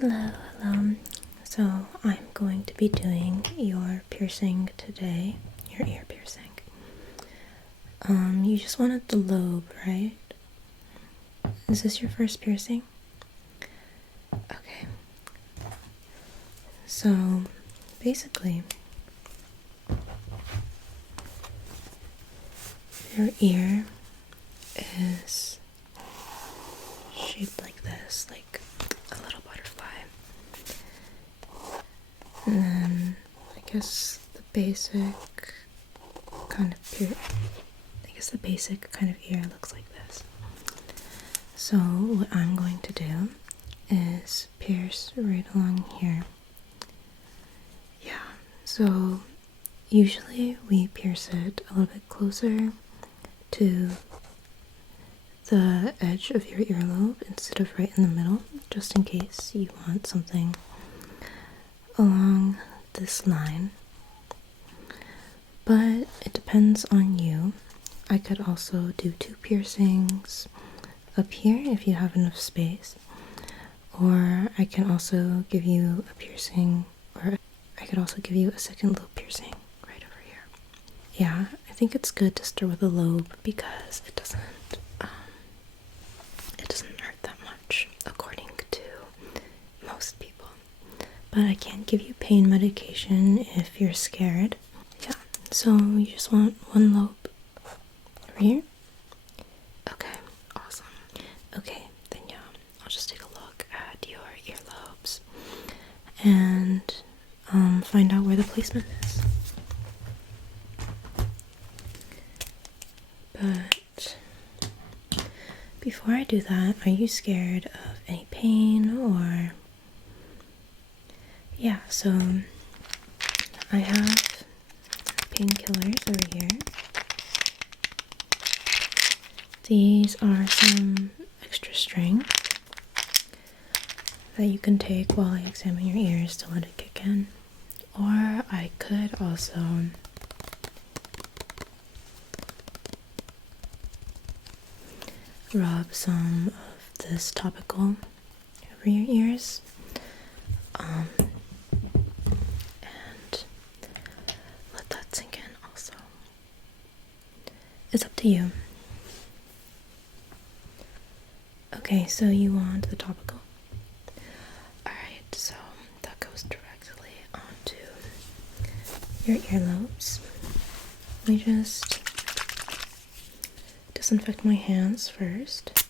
Hello, hello. So I'm going to be doing your piercing today, your ear piercing. You just wanted the lobe, right? Is this your first piercing? Okay. So basically, your ear is shaped like this, like a little butterfly. And then I guess the basic kind of ear looks like this. So what I'm going to do is pierce right along here. Yeah, so usually we pierce it a little bit closer to the edge of your earlobe instead of right in the middle, just in case you want something along this line. But it depends on you. I could also do 2 piercings up here if you have enough space, or I can also give you a piercing, or I could also give you a second lobe piercing right over here. Yeah, I think it's good to start with a lobe because it doesn't hurt that much according to most people. But I can't give you pain medication if you're scared. Yeah, so you just want one lobe over here? Okay, awesome. Okay, then yeah, I'll just take a look at your earlobes and find out where the placement is. But before I do that, are you scared of any pain or... Yeah, so I have painkillers over here. These are some extra strength that you can take while I examine your ears to let it kick in. Or I could also rub some of this topical over your ears. And let that sink in also. It's up to you. Okay, so you want the topical? Alright, so that goes directly onto your earlobes. Let me just disinfect my hands first.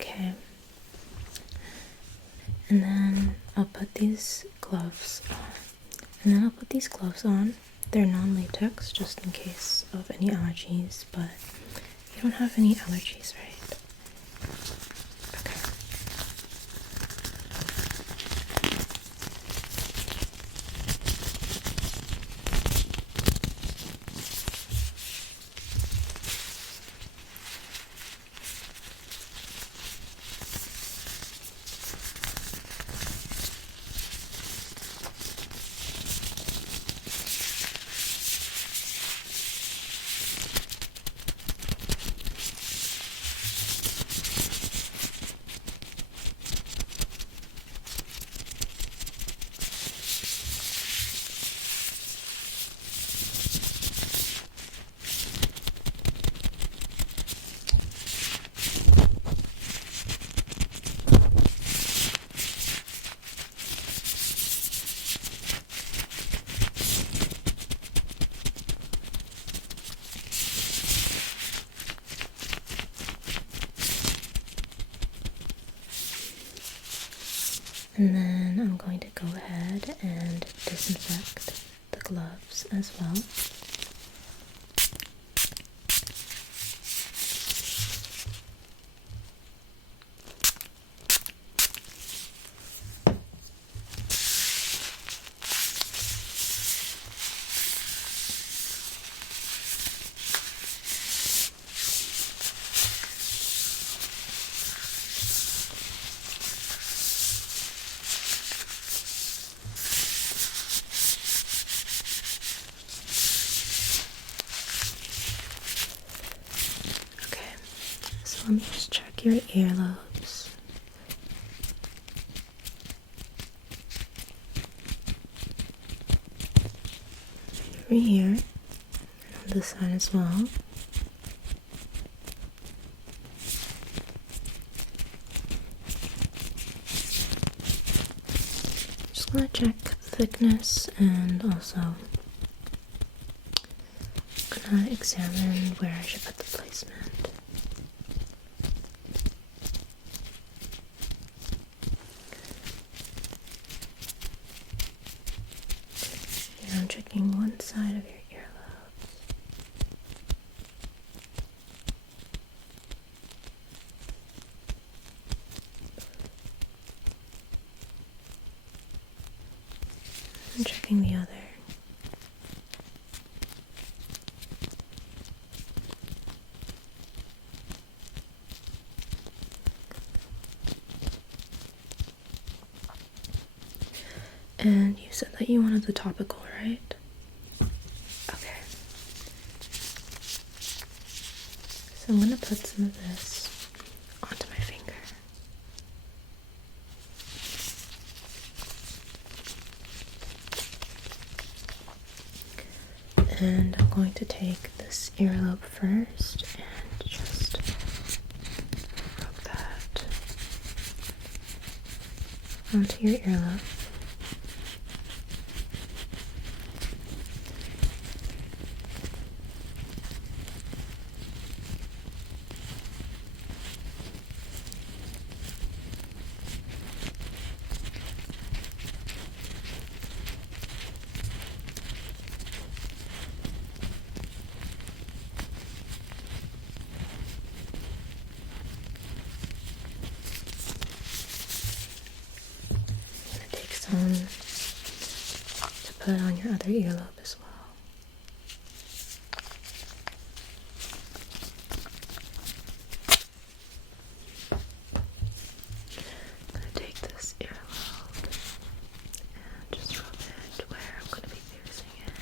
Okay. And then I'll put these gloves on. They're non-latex, just in case of any allergies, but you don't have any allergies, right? Okay. And then I'm going to go ahead and disinfect the gloves as well. let me just check your earlobes. Over here, and on this side as well. Just gonna check thickness and also gonna examine where I should put the placement. And I'm checking one side of your earlobes. I'm checking the other. And you said that you wanted the topical, right? Okay. So I'm gonna put some of this onto my finger. And I'm going to take this earlobe first and just rub that onto your earlobe. To put on your other earlobe as well. I'm going to take this earlobe and just rub it where I'm going to be piercing it.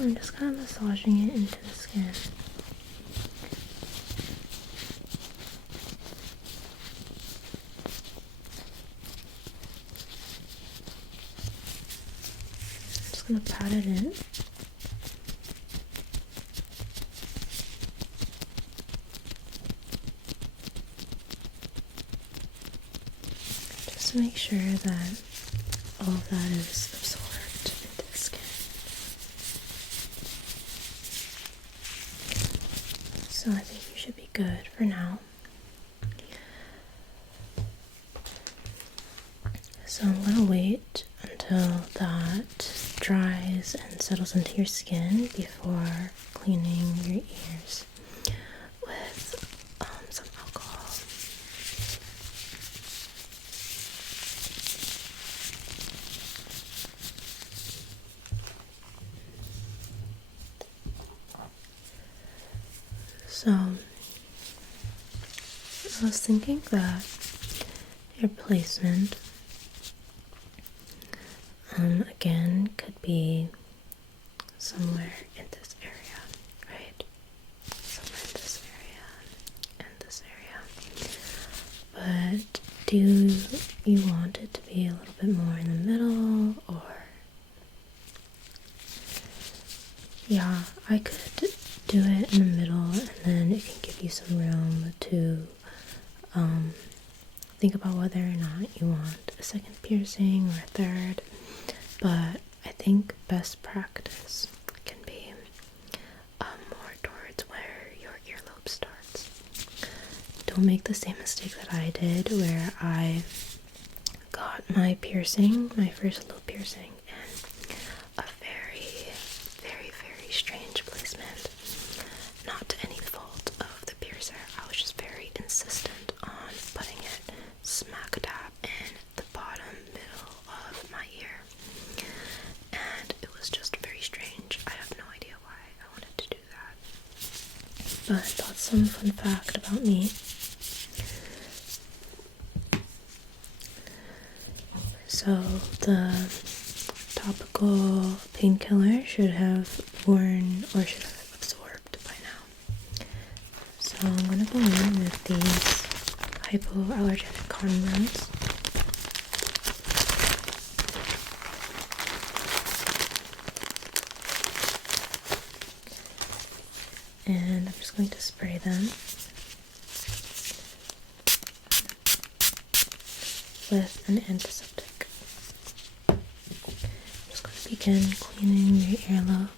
I'm just kind of massaging it into the skin. I'm just going to pat it in. Just to make sure that all of that is absorbed into the skin. So I think you should be good for now. So I'm going to wait until that dries and settles into your skin before cleaning your ears with some alcohol. So I was thinking that your placement again could be somewhere in this area, right? Somewhere in this area and this area. But do you want it to be a little bit more in the middle, or yeah, I could do it in the middle and then it can give you some room to think about whether or not you want a second piercing or a third. But I think best practice can be more towards where your earlobe starts. Don't make the same mistake that I did, where I got my piercing, my first lobe piercing, in a very, very, very strange placement. Not to any fault of the piercer. I was just very insistent on putting it smack dab in the bottom middle of my ear. And it was just very strange. I have no idea why I wanted to do that. but that's some fun fact about me. So the topical painkiller should have worn or should have absorbed by now. So I'm gonna go in with these hypoallergenic cotton rounds. And I'm just going to spray them with an antiseptic. I'm just going to begin cleaning your earlobes.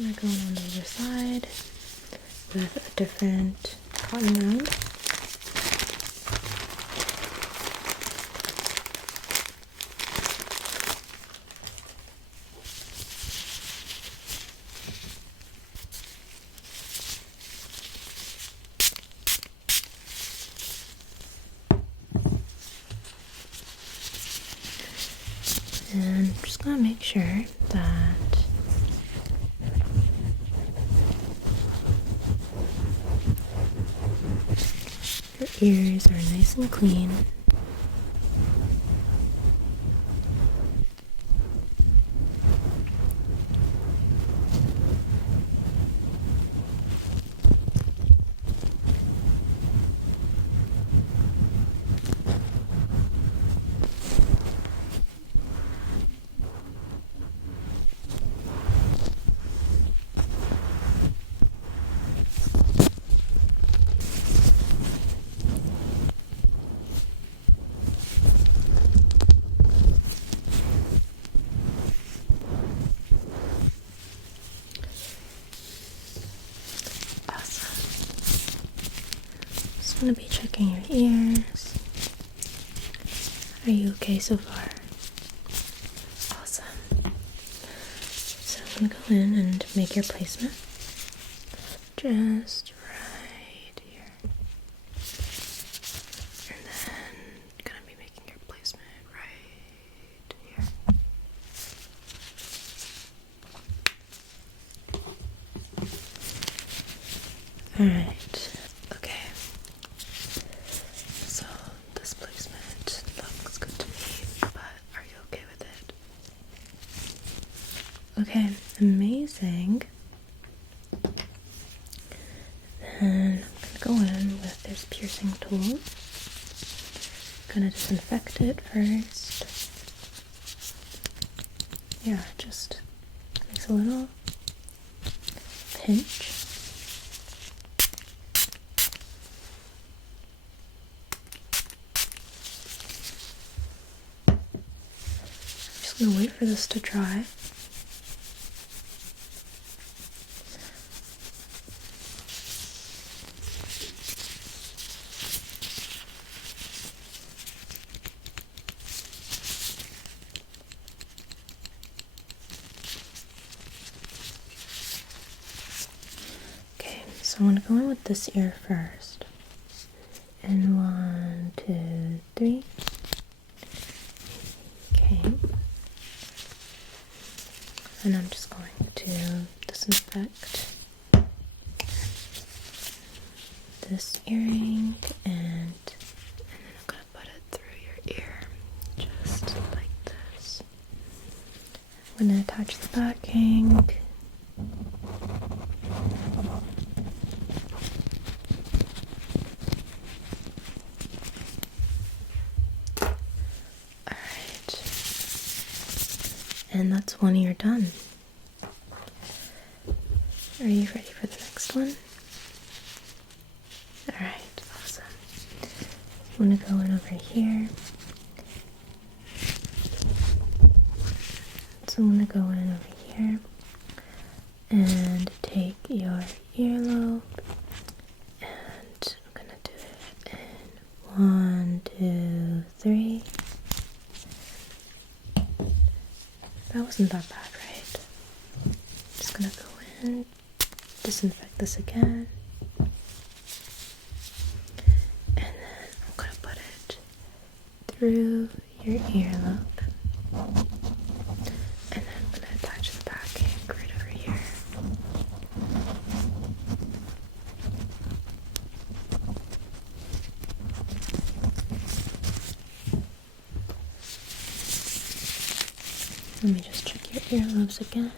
I'm going to go on the other side with a different cotton round. And I'm just going to make sure that your ears are nice and clean. I'm going to be checking your ears. Are you okay so far? Awesome. So I'm going to go in and make your placement. Just right here. And then going to be making your placement right here. Alright. Okay, amazing. Then I'm gonna go in with this piercing tool. Gonna disinfect it first. Yeah, just makes a little pinch. I'm just gonna wait for this to dry. So I'm going to go in with this ear first. And 1, 2, 3. Okay. And I'm just going to disinfect this earring and then I'm going to put it through your ear. Just like this. I'm going to attach the backing. And that's one ear done. Are you ready for the next one? Alright, awesome. I'm gonna go in over here. So So I'm going to go in over here and take your earlobe, and I'm going to do it in 1, 2, 3. That wasn't that bad, right? Just going to go in, disinfect this again, and then I'm going to put it through your earlobe. And then I'm going to attach the backing right over here. Let me just check your earlobes again.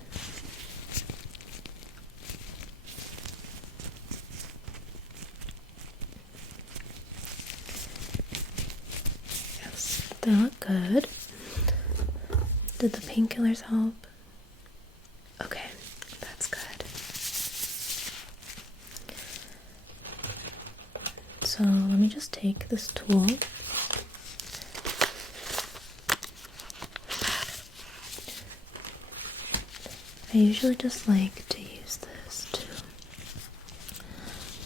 Yes, they look good. Did the painkillers help? Okay, that's good. So let me just take this tool. I usually just like to use this to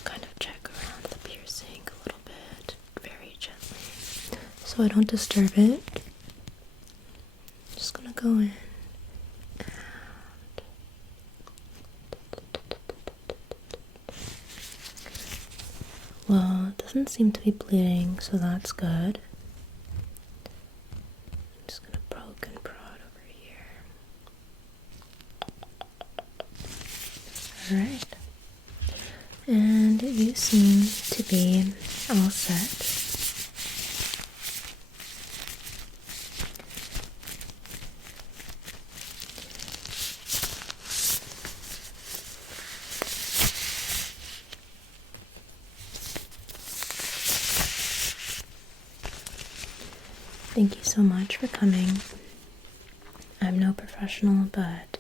kind of check around the piercing a little bit, very gently, so I don't disturb it. Just gonna go in and well, it doesn't seem to be bleeding, so that's good. I'm just gonna poke and prod over here. Alright. And you seem to be all set. Thank you so much for coming. I'm no professional, but